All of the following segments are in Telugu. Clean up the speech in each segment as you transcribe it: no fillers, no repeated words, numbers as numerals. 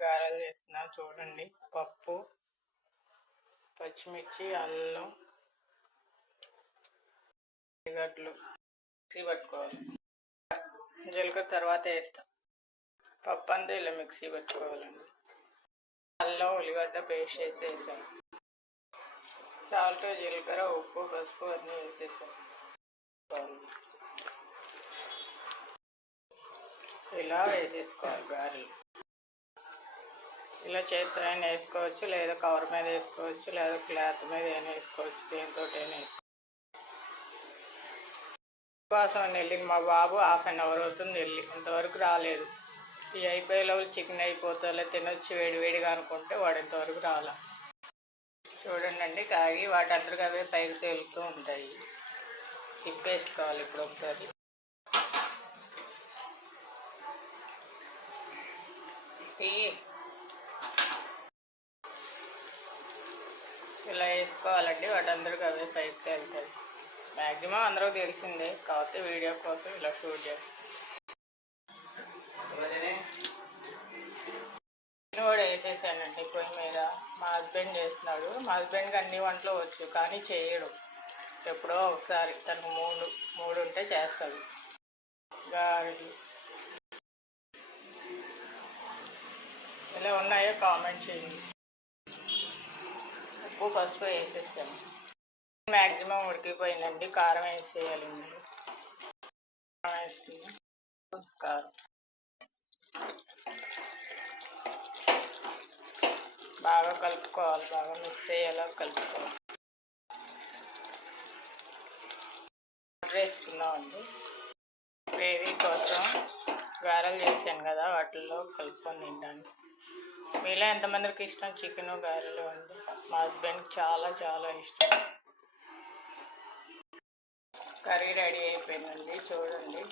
గారెలు చేస్తున్నా చూడండి. పప్పు, పచ్చిమిర్చి, అల్లం, ఉల్లిగడ్డలు మిక్సీ పట్టుకోవాలి. జీలకర్ర తర్వాత వేస్తా. పప్పు అంతా ఇలా మిక్సీ పట్టుకోవాలండి. అల్లం, ఉల్లిగడ్డ పేస్ట్ వేసేసాను. సాల్ట్, జీలకర్ర, ఉప్పు, పసుపు అన్నీ వేసేసాను. ఇలా వేసేసుకోవాలి గారెలు. ఇలా చేతితో అయినా వేసుకోవచ్చు, లేదా కవర్ మీద వేసుకోవచ్చు, లేదా క్లాత్ మీద అయినా వేసుకోవచ్చు. దేనితో అయినా వేసుకోవచ్చు. కోసం వెళ్ళింది మా బాబు. 1/2 అవర్ అవుతుంది వెళ్ళి, ఇంతవరకు రాలేదు. ఈ అయిపోయే లోపల చికెన్ అయిపోతా తినొచ్చి వేడివేడిగా అనుకుంటే వాడు ఇంతవరకు రాలా. చూడండి కాగి వాటి అందరికి అవే పైకి తేలుతూ ఉంటాయి. తిప్పేసుకోవాలి ఇప్పుడు ఒకసారి. ఇలా వేసుకోవాలండి. వాటి అందరికి అవే పైకి తేలుతాయి. మ్యాక్సిమం అందరూ తెలిసిందే, కాకపోతే వీడియో కోసం ఇలా షూట్ చేస్తాను. నేను కూడా వేసేసానండి పొయ్యి మీద. మా హస్బెండ్ చేస్తున్నాడు. మా హస్బెండ్కి అన్ని వంటలు వచ్చు, కానీ చేయడు. ఎప్పుడో ఒకసారి తనకు మూడు ఉంటే చేస్తాడు. గారెలు ఎలా ఉన్నాయో కామెంట్ చేయండి. ఉప్పు, పసుపు వేసేసాను. మ్యాక్సిమం ఉడికిపోయిందండి. కారం వేసేయాలండి. కారం వేస్తుంది. కారం బాగా కలుపుకోవాలి. బాగా మిక్స్ అయ్యేలా కలుపుకోవాలి. వేసుకున్నామండి. గ్రేవీ కోసం గారెలు చేశాను కదా, వాటిల్లో కలుపుకొని తింటాను. మీలో ఎంతమందికి ఇష్టం చికెను గారెలు అండి? మా హస్బెండ్కి చాలా చాలా ఇష్టం. కర్రీ రెడీ అయిపోయిందండి. చూడండి,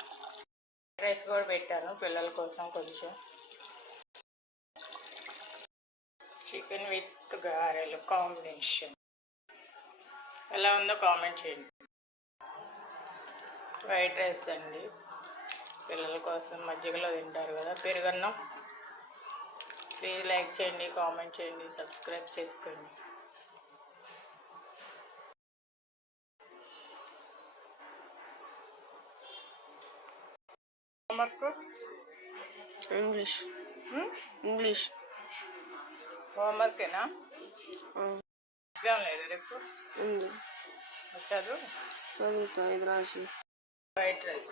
రైస్ కూడా పెట్టాను పిల్లల కోసం. కొంచెం చికెన్ విత్ గారెలు కాంబినేషన్ ఎలా ఉందో కామెంట్ చేయండి. వైట్ రైస్ అండి, పిల్లల కోసం మజ్జిగలో తింటారు కదా, పెరుగన్నం. ప్లీజ్ లైక్ చేయండి, కామెంట్ చేయండి, సబ్స్క్రైబ్ చేసుకోండి. హోంవర్క్ ఇంగ్లీష్ హోంవర్కేనా? ఎగ్జామ్ లేదు రేపు? చదువు. White rice